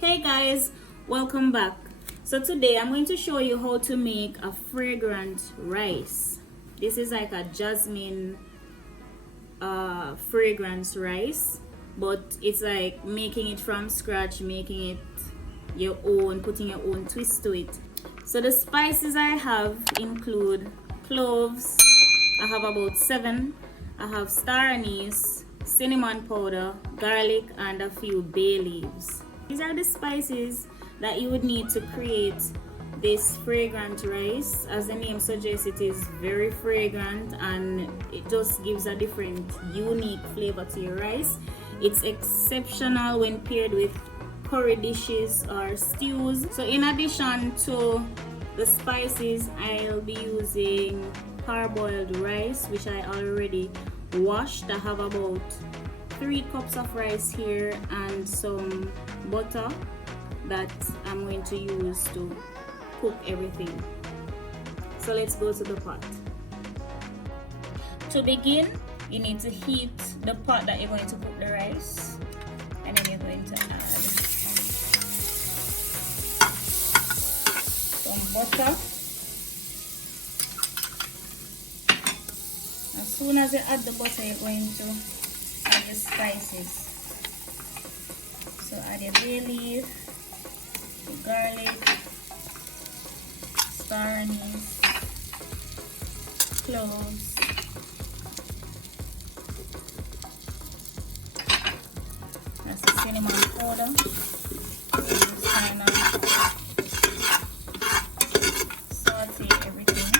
Hey guys, welcome back. So today I'm going to show you how to make a fragrant rice. This is like a jasmine fragrance rice, but it's like making it from scratch, making it your own, putting your own twist to it. So the spices I have include cloves. I have about 7. I have star anise, cinnamon powder, garlic, and a few bay leaves. These are the spices that you would need to create this fragrant rice. As the name suggests, it is very fragrant and it just gives a different, unique flavor to your rice. It's exceptional when paired with curry dishes or stews. So in addition to the spices, I'll be using parboiled rice, which I already washed. I have about 3 cups of rice here and some butter that I'm going to use to cook everything. So let's go to the pot. To begin, you need to heat the pot that you're going to cook the rice, and then you're going to add some butter. As soon as you add the butter, you're going to add the spices. So add your bay leaf, garlic, star anise, cloves, that's the cinnamon powder. Just kind of saute everything.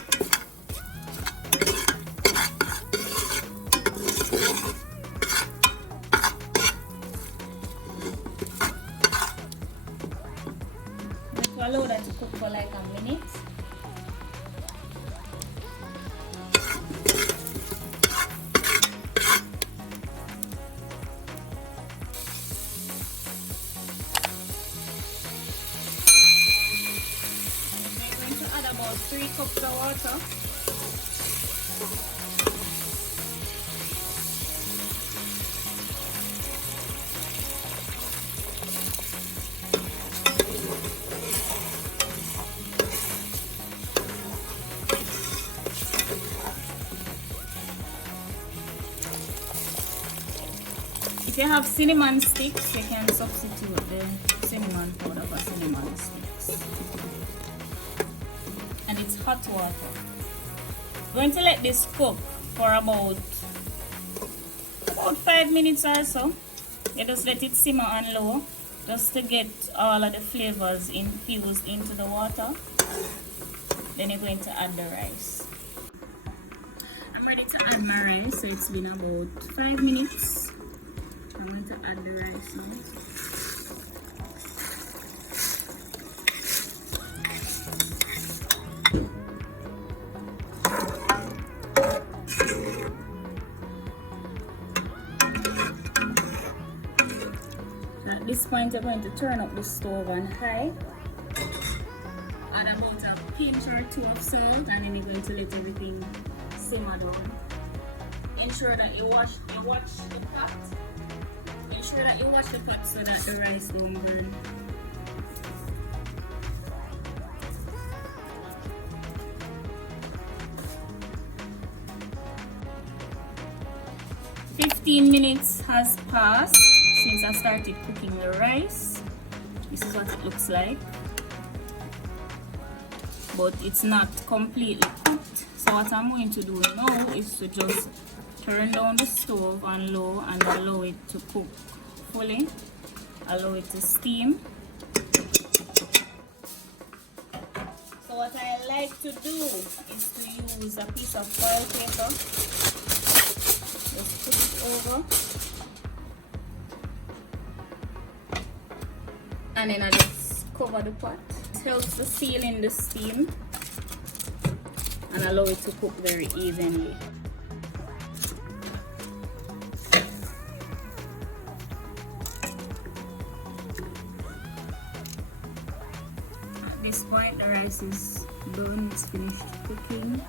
Allow that to cook for like a minute. We're going to add about 3 cups of water. If you have cinnamon sticks, you can substitute the cinnamon powder for cinnamon sticks. And it's hot water. We're going to let this cook for about 5 minutes or so. You just let it simmer on low, just to get all of the flavors infused into the water. Then you're going to add the rice. I'm ready to add my rice, so it's been about 5 minutes. I'm going to add the rice now. So at this point, you're going to turn up the stove on high. Add about a pinch or 2 of salt, and then you're going to let everything simmer down. Ensure that you watch the pot. Ensure that you wash the pot so that the rice don't burn. "15 minutes has passed since I started cooking the rice. This is what it looks like, but it's not completely cooked. So what I'm going to do now is to just turn down the stove on low and allow it to cook fully. Allow it to steam. So what I like to do is to use a piece of foil paper. Just put it over. And then I just cover the pot. It helps to seal in the steam and allow it to cook very evenly. At this point, the rice is done, it's finished cooking.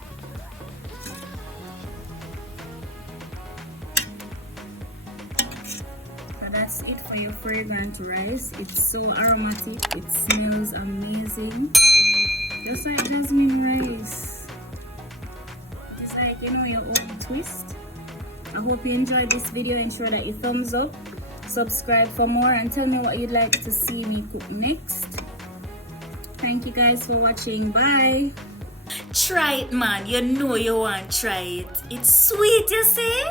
So that's it for your fragrant rice. It's so aromatic. It smells amazing. Just like jasmine rice. It's like, you know, your own twist. I hope you enjoyed this video. Ensure that you thumbs up, subscribe for more, and tell me what you'd like to see me cook next. Thank you guys for watching. Bye. Try it, man. You know you want to try it. It's sweet, you see?